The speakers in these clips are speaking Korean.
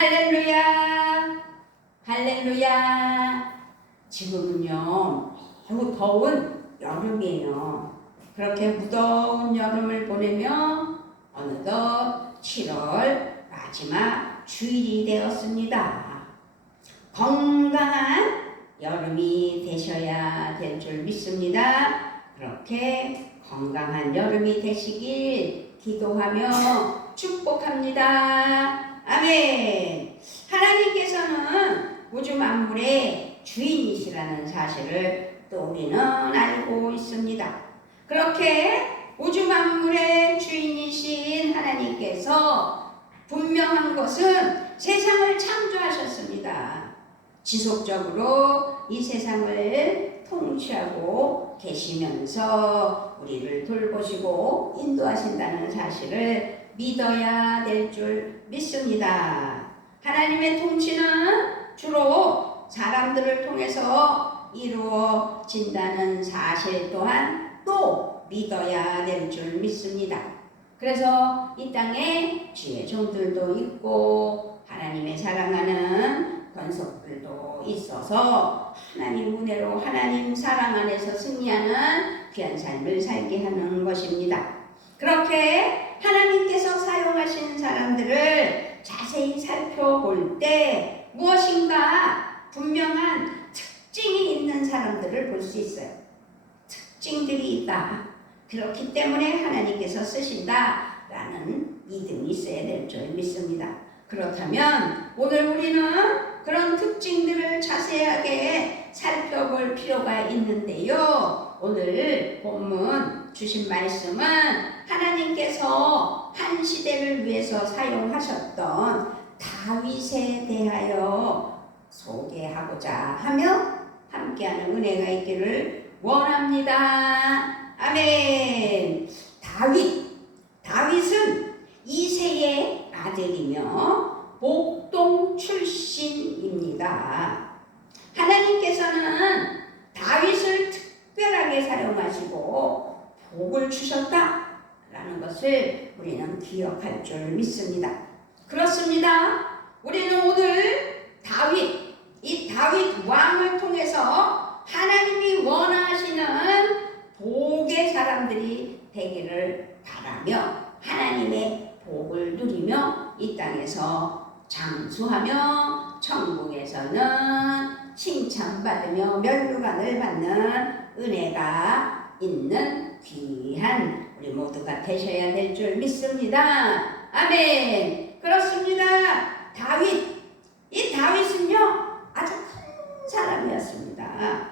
할렐루야, 할렐루야. 지금은요, 매우 더운 여름이에요. 그렇게 무더운 여름을 보내며 어느덧 7월 마지막 주일이 되었습니다. 건강한 여름이 되셔야 될 줄 믿습니다. 그렇게 건강한 여름이 되시길 기도하며 축복합니다. 아멘. 하나님께서는 우주 만물의 주인이시라는 사실을 또 우리는 알고 있습니다. 그렇게 우주 만물의 주인이신 하나님께서 분명한 것은 세상을 창조하셨습니다. 지속적으로 이 세상을 통치하고 계시면서 우리를 돌보시고 인도하신다는 사실을 믿어야 될 줄 믿습니다. 하나님의 통치는 주로 사람들을 통해서 이루어진다는 사실 또한 또 믿어야 될 줄 믿습니다. 그래서 이 땅에 주의 종들도 있고 하나님의 사랑하는 권속들도 있어서 하나님 은혜로 하나님 사랑 안에서 승리하는 귀한 삶을 살게 하는 것입니다. 그렇게 하나님께서 사용하신 사람들을 자세히 살펴볼 때 무엇인가 분명한 특징이 있는 사람들을 볼 수 있어요. 특징들이 있다. 그렇기 때문에 하나님께서 쓰신다라는 믿음이 있어야 될 줄 믿습니다. 그렇다면 오늘 우리는 그런 특징들을 자세하게 살펴볼 필요가 있는데요. 오늘 본문 주신 말씀은 하나님께서 한 시대를 위해서 사용하셨던 다윗에 대하여 소개하고자 하며 함께하는 은혜가 있기를 원합니다. 아멘. 다윗은 이새의 아들이며 목동 출신입니다. 하나님께서는 다윗을 특별하게 사용하시고 복을 주셨다라는 것을 우리는 기억할 줄 믿습니다. 그렇습니다. 우리는 오늘 이 다윗 왕을 통해서 하나님이 원하시는 복의 사람들이 되기를 바라며 하나님의 복을 누리며 이 땅에서 장수하며 천국에서는 칭찬받으며 면류관을 받는 은혜가 있는 귀한 우리 모두가 되셔야 될 줄 믿습니다. 아멘. 그렇습니다. 이 다윗은요 아주 큰 사람이었습니다.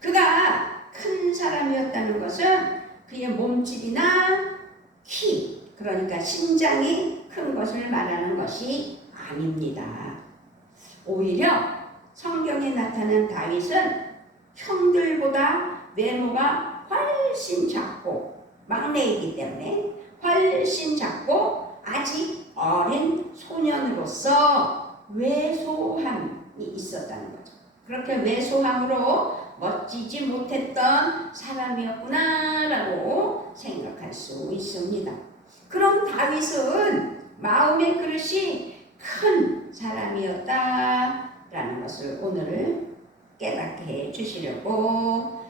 그가 큰 사람이었다는 것은 그의 몸집이나 키, 그러니까 신장이 큰 것을 말하는 것이 아닙니다. 오히려 성경에 나타난 다윗은 형들보다 외모가 훨씬 작고 막내이기 때문에 훨씬 작고 아직 어린 소년으로서 왜소함이 있었다는 거죠. 그렇게 왜소함으로 멋지지 못했던 사람이었구나라고 생각할 수 있습니다. 그럼 다윗은 마음의 그릇이 큰 사람이었다라는 것을 오늘 깨닫게 해주시려고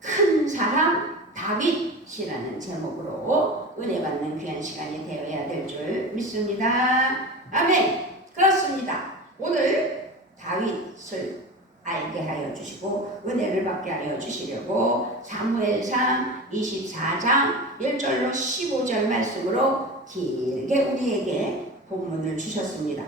큰 사람 다윗이라는 제목으로 은혜 받는 귀한 시간이 되어야 될 줄 믿습니다. 아멘. 그렇습니다. 오늘 다윗을 알게 하여 주시고 은혜를 받게 하여 주시려고 사무엘상 24장 1절로 15절 말씀으로 길게 우리에게 본문을 주셨습니다.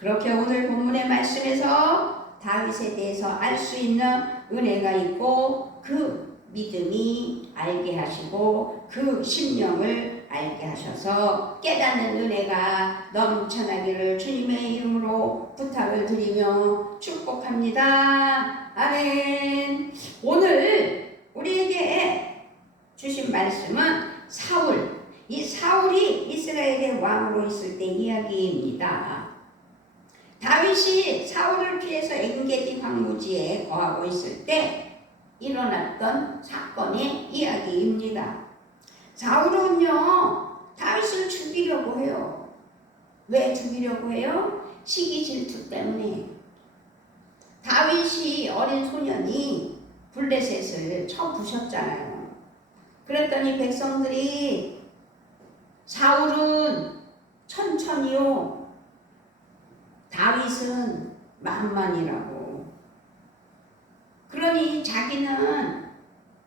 그렇게 오늘 본문의 말씀에서 다윗에 대해서 알 수 있는 은혜가 있고 그 믿음이 알게 하시고 그 심령을 알게 하셔서 깨닫는 은혜가 넘쳐나기를 주님의 이름으로 부탁을 드리며 축복합니다. 아멘. 오늘 우리에게 주신 말씀은 이 사울이 이스라엘의 왕으로 있을 때 이야기입니다. 다윗이 사울을 피해서 엔게디 황무지에 거하고 있을 때 일어났던 사건의 이야기입니다. 사울은요 다윗을 죽이려고 해요. 왜 죽이려고 해요? 시기 질투 때문에. 다윗이 어린 소년이 블레셋을 쳐 부셨잖아요. 그랬더니 백성들이 사울은 천천히요, 다윗은 만만이라고. 그러니 자기는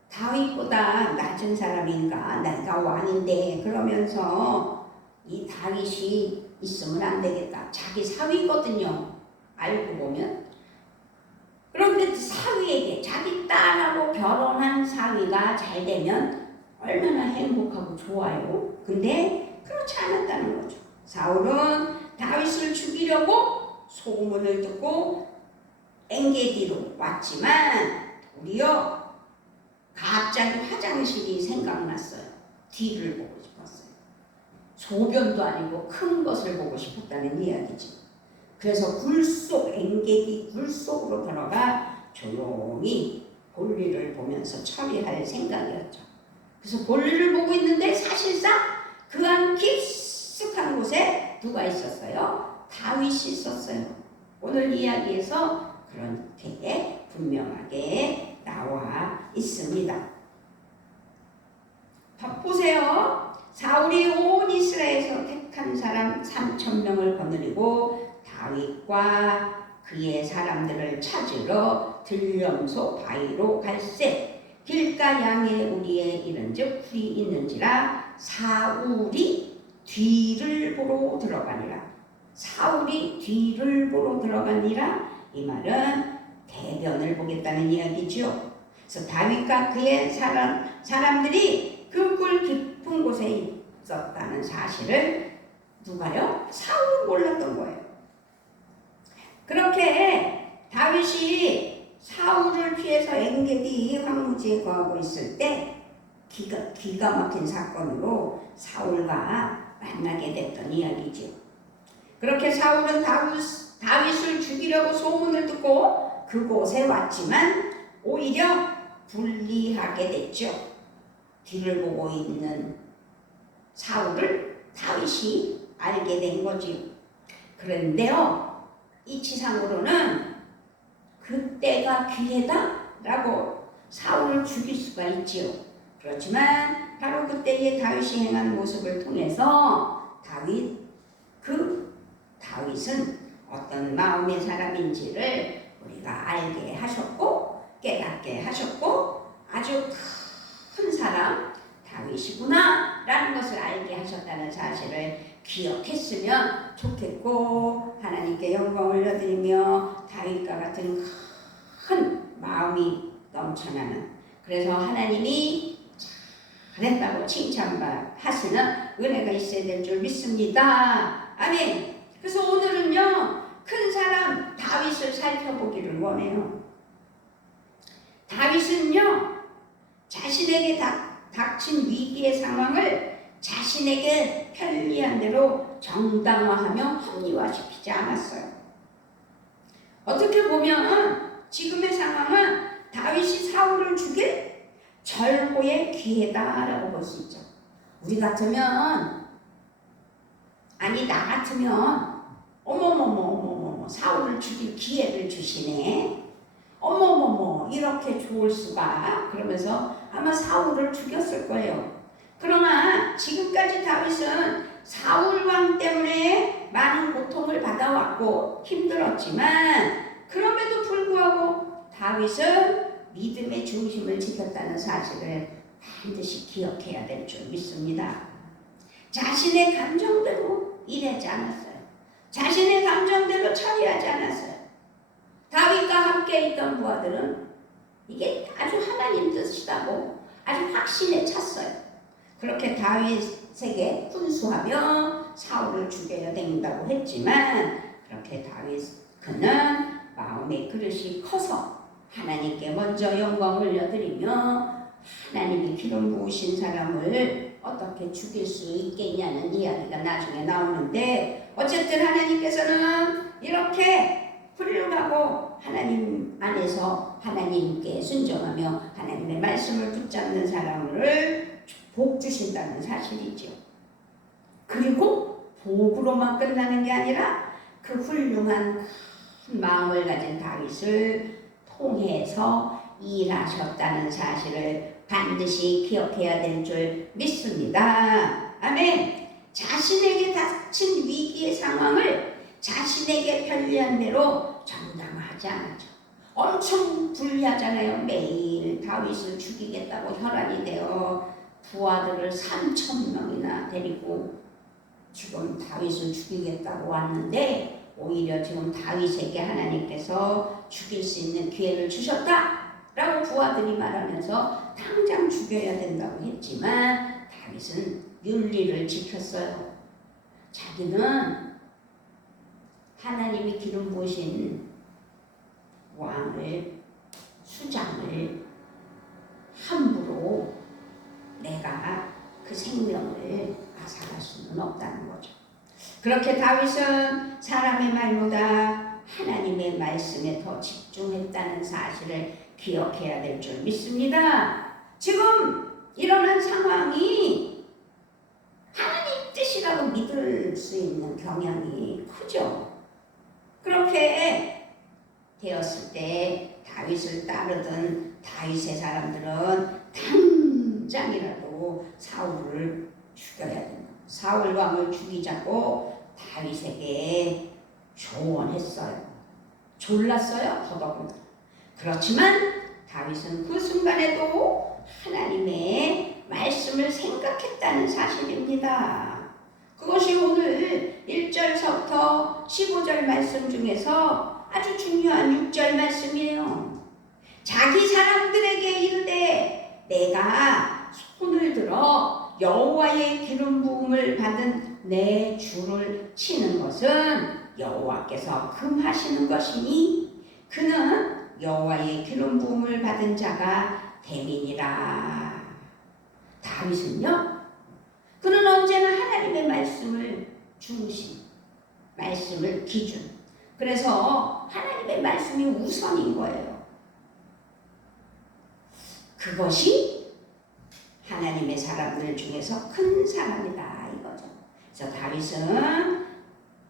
다윗보다 낮은 사람인가, 내가 왕인데, 그러면서 이 다윗이 있으면 안 되겠다. 자기 사위거든요, 알고 보면. 그런데 사위에게, 자기 딸하고 결혼한 사위가 잘 되면 얼마나 행복하고 좋아요. 근데 그렇지 않았다는 거죠. 사울은 다윗을 죽이려고 소문을 듣고 엔게디로 왔지만 우리요, 갑자기 화장실이 생각났어요. 뒤를 보고 싶었어요. 소변도 아니고 큰 것을 보고 싶었다는 이야기죠. 그래서 엔게디 굴 속으로 들어가 조용히 볼일을 보면서 처리할 생각이었죠. 그래서 볼일을 보고 있는데 사실상 그 안 깊숙한 곳에 누가 있었어요? 다윗이 있었어요. 오늘 이야기에서 그렇게 분명하게 나와 있습니다. 보세요. 사울이 온 이스라엘에서 택한 사람 3,000명을 거느리고 다윗과 그의 사람들을 찾으러 들염소 바위로 갈새 길가 양의 우리에 이른즉 풀이 있는지라 사울이 뒤를 보러 들어가니라. 사울이 뒤를 보러 들어가니라. 이 말은 대변을 보겠다는 이야기죠. 그래서 다윗과 그의 사람들이 그 굴 깊은 곳에 있었다는 사실을 누가요? 사울은 몰랐던 거예요. 그렇게 다윗이 사울을 피해서 엔게디 황무지에 거하고 있을 때 기가 막힌 사건으로 사울과 만나게 됐던 이야기죠. 그렇게 사울은 다윗을 죽이려고 소문을 듣고 그곳에 왔지만 오히려 불리하게 됐죠. 뒤를 보고 있는 사울을 다윗이 알게 된 거지요. 그런데요, 이치상으로는 그때가 기회다라고 사울을 죽일 수가 있지요. 그렇지만 바로 그때의 다윗이 행한 모습을 통해서 다윗은 어떤 마음의 사람인지를 우리가 알게 하셨고 깨닫게 하셨고 아주 큰 사람 다윗이구나 라는 것을 알게 하셨다는 사실을 기억했으면 좋겠고, 하나님께 영광을 올려드리며 다윗과 같은 큰 마음이 넘쳐나는, 그래서 하나님이 잘했다고 칭찬하시는 은혜가 있어야 될 줄 믿습니다. 아멘. 그래서 오늘은요, 큰 사람 다윗을 살펴보기를 원해요. 다윗은요, 자신에게 닥친 위기의 상황을 자신에게 편리한 대로 정당화하며 합리화시키지 않았어요. 어떻게 보면 지금의 상황은 다윗이 사울을 죽일 절호의 기회다라고 볼 수 있죠. 우리 같으면, 아니 나 같으면 어머머머 사울을 죽일 기회를 주시네, 어머머머 이렇게 좋을 수가, 그러면서 아마 사울을 죽였을 거예요. 그러나 지금까지 다윗은 사울 왕 때문에 많은 고통을 받아왔고 힘들었지만 그럼에도 불구하고 다윗은 믿음의 중심을 지켰다는 사실을 반드시 기억해야 될 줄 믿습니다. 자신의 감정대로 일하지 않았어요. 자신의 감정대로 처리하지 않았어요. 다윗과 함께 있던 부하들은 이게 아주 하나님 뜻이라고 아주 확신에 찼어요. 그렇게 다윗에게 훈수하며 사울을 죽여야 된다고 했지만, 그렇게 그는 마음의 그릇이 커서 하나님께 먼저 영광을 올려드리며 하나님이 기름 부으신 사람을 어떻게 죽일 수 있겠냐는 이야기가 나중에 나오는데, 어쨌든 하나님께서는 이렇게 훌륭하고 하나님 안에서 하나님께 순종하며 하나님의 말씀을 붙잡는 사람을 복 주신다는 사실이죠. 그리고 복으로만 끝나는 게 아니라 그 훌륭한 큰 마음을 가진 다윗을 통해서 일하셨다는 사실을 반드시 기억해야 될 줄 믿습니다. 아멘. 자신에게 닥친 위기의 상황을 자신에게 편리한 대로 정당화하지 않았죠. 엄청 불리하잖아요. 매일 다윗을 죽이겠다고 혈안이 되어 부하들을 3,000명이나 데리고 지금 다윗을 죽이겠다고 왔는데, 오히려 지금 다윗에게 하나님께서 죽일 수 있는 기회를 주셨다라고 부하들이 말하면서 당장 죽여야 된다고 했지만, 다윗은 윤리를 지켰어요. 자기는 하나님이 기름 부으신 왕을, 수장을 함부로 내가 그 생명을 앗아갈 수는 없다는 거죠. 그렇게 다윗은 사람의 말보다 하나님의 말씀에 더 집중했다는 사실을 기억해야 될 줄 믿습니다. 지금 일어난 상황이 하나님 뜻이라고 믿을 수 있는 경향이 크죠. 그렇게 되었을 때 다윗을 따르던 다윗의 사람들은 당장이라도 사울을 죽여야 된다. 사울 왕을 죽이자고 다윗에게 조언했어요. 졸랐어요, 더더군다나. 그렇지만 다윗은 그 순간에도 하나님의 말씀을 생각했다는 사실입니다. 그것이 오늘 1절서부터 15절 말씀 중에서 아주 중요한 6절 말씀이에요. 자기 사람들에게 이르되 내가 손을 들어 여호와의 기름 부음을 받은 내 주를 치는 것은 여호와께서 금하시는 것이니 그는 여호와의 기름 부음을 받은 자가 됨이니라. 다윗은요, 그는 언제나 하나님의 말씀을 중심, 말씀을 기준, 그래서 하나님의 말씀이 우선인 거예요. 그것이 하나님의 사람들 중에서 큰 사람이다 이거죠. 그래서 다윗은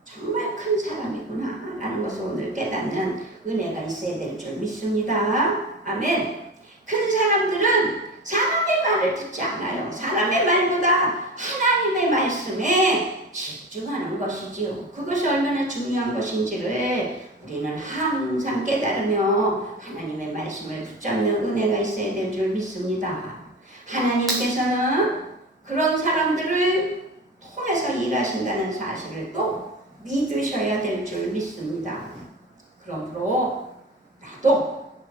정말 큰 사람이구나 라는 것을 오늘 깨닫는 은혜가 있어야 될 줄 믿습니다. 아멘. 큰 사람들은 사람의 말을 듣지 않아요. 사람의 말보다 하나님의 말씀에 집중하는 것이지요. 그것이 얼마나 중요한 것인지를 우리는 항상 깨달으며 하나님의 말씀을 붙잡는 은혜가 있어야 될 줄 믿습니다. 하나님께서는 그런 사람들을 통해서 일하신다는 사실을 또 믿으셔야 될 줄 믿습니다. 그러므로 나도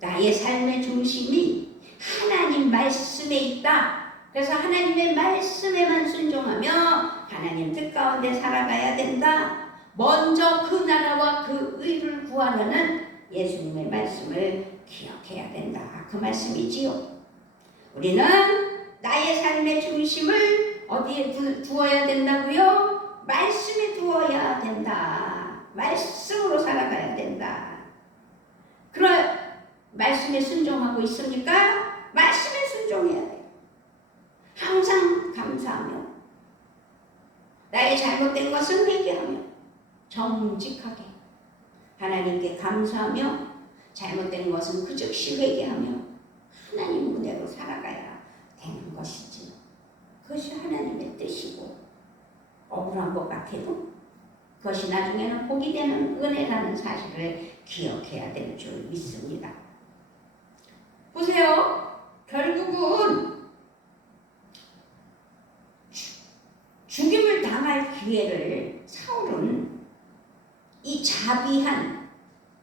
나의 삶의 중심이 하나님 말씀에 있다. 그래서 하나님의 말씀에만 순종하며 하나님 뜻 가운데 살아가야 된다. 먼저 그 나라와 그 의를 구하려는 예수님의 말씀을 기억해야 된다. 그 말씀이지요. 우리는 나의 삶의 중심을 어디에 두어야 된다고요? 말씀에 두어야 된다. 말씀으로 살아가야 된다. 그럼 말씀에 순종하고 있습니까? 말씀에 순종해야 돼요. 항상 감사하며 나의 잘못된 것은 회개하며 정직하게 하나님께 감사하며 잘못된 것은 그 즉시 회개하며 하나님 은혜로 살아가야 되는 것이지. 그것이 하나님의 뜻이고 억울한 것 같아도 그것이 나중에는 복이 되는 은혜라는 사실을 기억해야 될 줄 믿습니다. 보세요. 결국은 죽임을 당할 기회를 사울은 이 자비한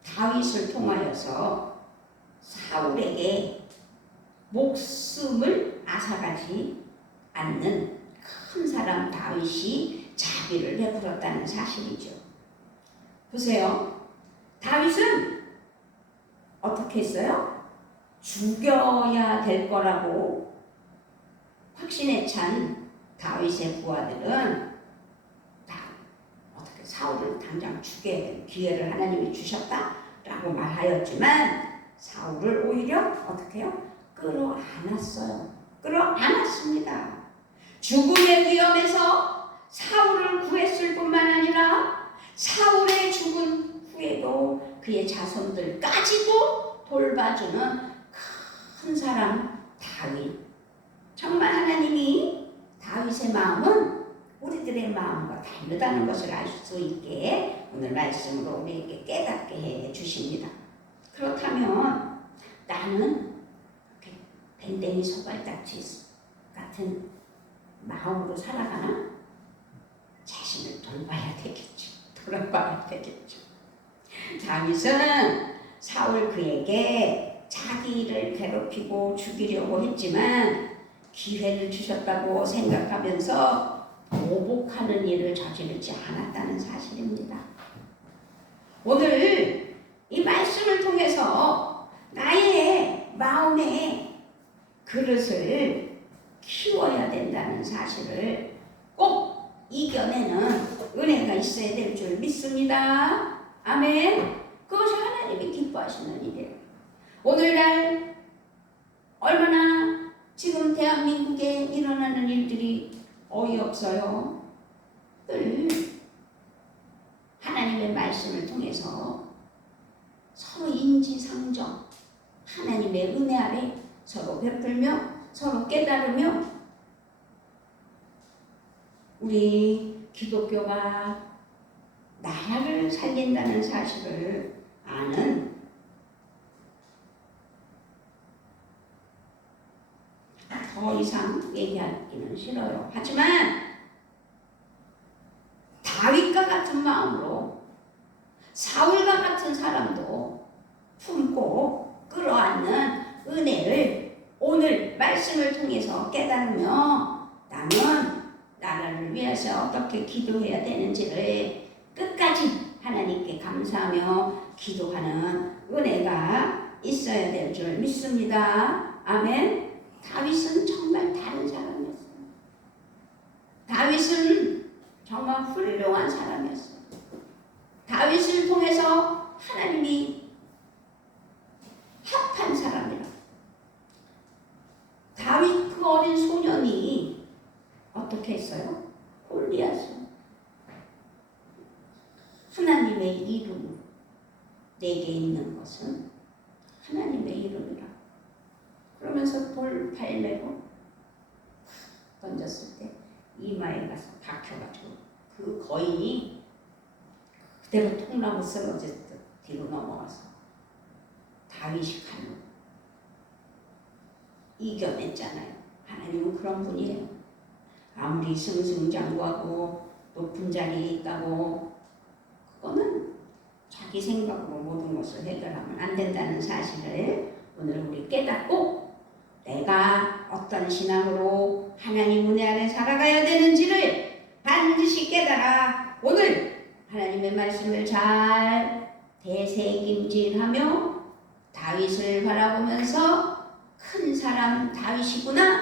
다윗을 통하여서 사울에게 목숨을 앗아가지 않는 큰 사람 다윗이 자비를 베풀었다는 사실이죠. 보세요. 다윗은 어떻게 했어요? 죽여야 될 거라고 확신에 찬 다윗의 부하들은 다 어떻게 사울을 당장 죽여야 될 기회를 하나님이 주셨다라고 말하였지만 사울을 오히려 어떻게 해요? 끌어안았어요. 끌어안았습니다. 죽음의 위험에서 사울을 구했을 뿐만 아니라 사울의 죽은 후에도 그의 자손들까지도 돌봐주는 큰 사람 다윗. 정말 하나님이 다윗의 마음은 우리들의 마음과 다르다는 것을 알 수 있게 오늘 말씀으로 우리에게 깨닫게 해 주십니다. 그렇다면 나는 밴댕이 소갈딱지 같은 마음으로 살아가나? 자신을 돌봐야 되겠죠. 다윗은 사울 그에게 자기를 괴롭히고 죽이려고 했지만 기회를 주셨다고 생각하면서 보복하는 일을 저지르지 않았다는 사실입니다. 오늘 이 말씀을 통해서 나의 마음의 그릇을 키워야 된다는 사실을 꼭 이겨내는 은혜가 있어야 될 줄 믿습니다. 아멘. 그것이 하나님이 기뻐하시는 일이에요. 오늘날 얼마나 지금 대한민국에 일어나는 일들이 어이없어요. 늘 하나님의 말씀을 통해서 서로 인지상정, 하나님의 은혜 아래 서로 베풀며 서로 깨달으며 우리 기독교가 나라를 살린다는 사실을 아는 더 이상 얘기하기는 싫어요. 하지만 다윗과 같은 마음으로 사울과 같은 사람도 품고 끌어안는 은혜를 오늘 말씀을 통해서 깨달으며 나는 나라를 위해서 어떻게 기도해야 되는지를 끝까지 하나님께 감사하며 기도하는 은혜가 있어야 될 줄 믿습니다. 아멘. 다윗은 정말 다른 사람이었어요. 다윗은 정말 훌륭한 사람이었어요. 다윗을 통해서 하나님이 합한 사람이라. 다윗 그 어린 소년이 어떻게 했어요? 골리앗을 하나님의 이름 내게 있는 것은 하나님의 이름이라. 그러면서 돌 발매고 던졌을 때 이마에 가서 박혀가지고 그 거인이 그대로 통나무 쓰러질 듯 뒤로 넘어가서 다윗이 칼로 이겨냈잖아요. 하나님은 그런 분이에요. 아무리 승승장구하고 높은 자리에 있다고 그거는 자기 생각으로 모든 것을 해결하면 안 된다는 사실을 오늘 우리 깨닫고 내가 어떤 신앙으로 하나님 은혜 아래 살아가야 되는지를 반드시 깨달아 오늘 하나님의 말씀을 잘 대새김질하며 다윗을 바라보면서 큰 사람 다윗이구나,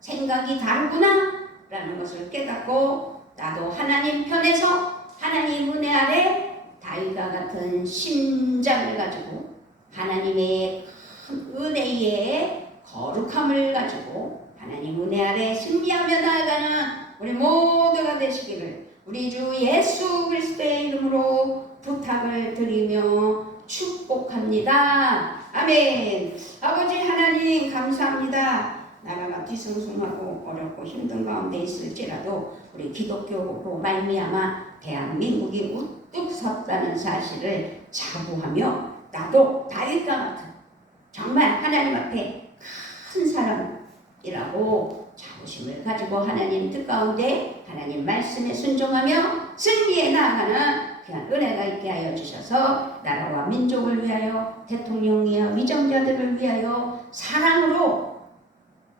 생각이 다르구나 라는 것을 깨닫고 나도 하나님 편에서 하나님 은혜 아래 다윗과 같은 심장을 가지고 하나님의 은혜의 거룩함을 가지고 하나님 은혜 아래 승리하며 나아가는 우리 모두가 되시기를 우리 주 예수 그리스도의 이름으로 부탁을 드리며 축복합니다. 아멘. 아버지 하나님 감사합니다. 나라가 뒤숭숭하고 어렵고 힘든 가운데 있을지라도 우리 기독교로 말미암아 대한민국이 우뚝 섰다는 사실을 자부하며 나도 다윗과 같은 정말 하나님 앞에 큰 사람이라고 자부심을 가지고 하나님 뜻 가운데 하나님 말씀에 순종하며 승리에 나아가는 귀한 은혜가 있게 하여 주셔서 나라와 민족을 위하여 대통령이여 위정자들을 위하여 사랑으로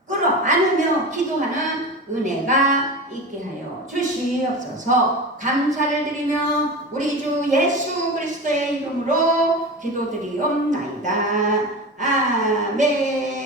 끌어안으며 기도하는 은혜가 있게 하여 주시옵소서. 감사를 드리며 우리 주 예수 그리스도의 이름으로 기도드리옵나이다. 아멘.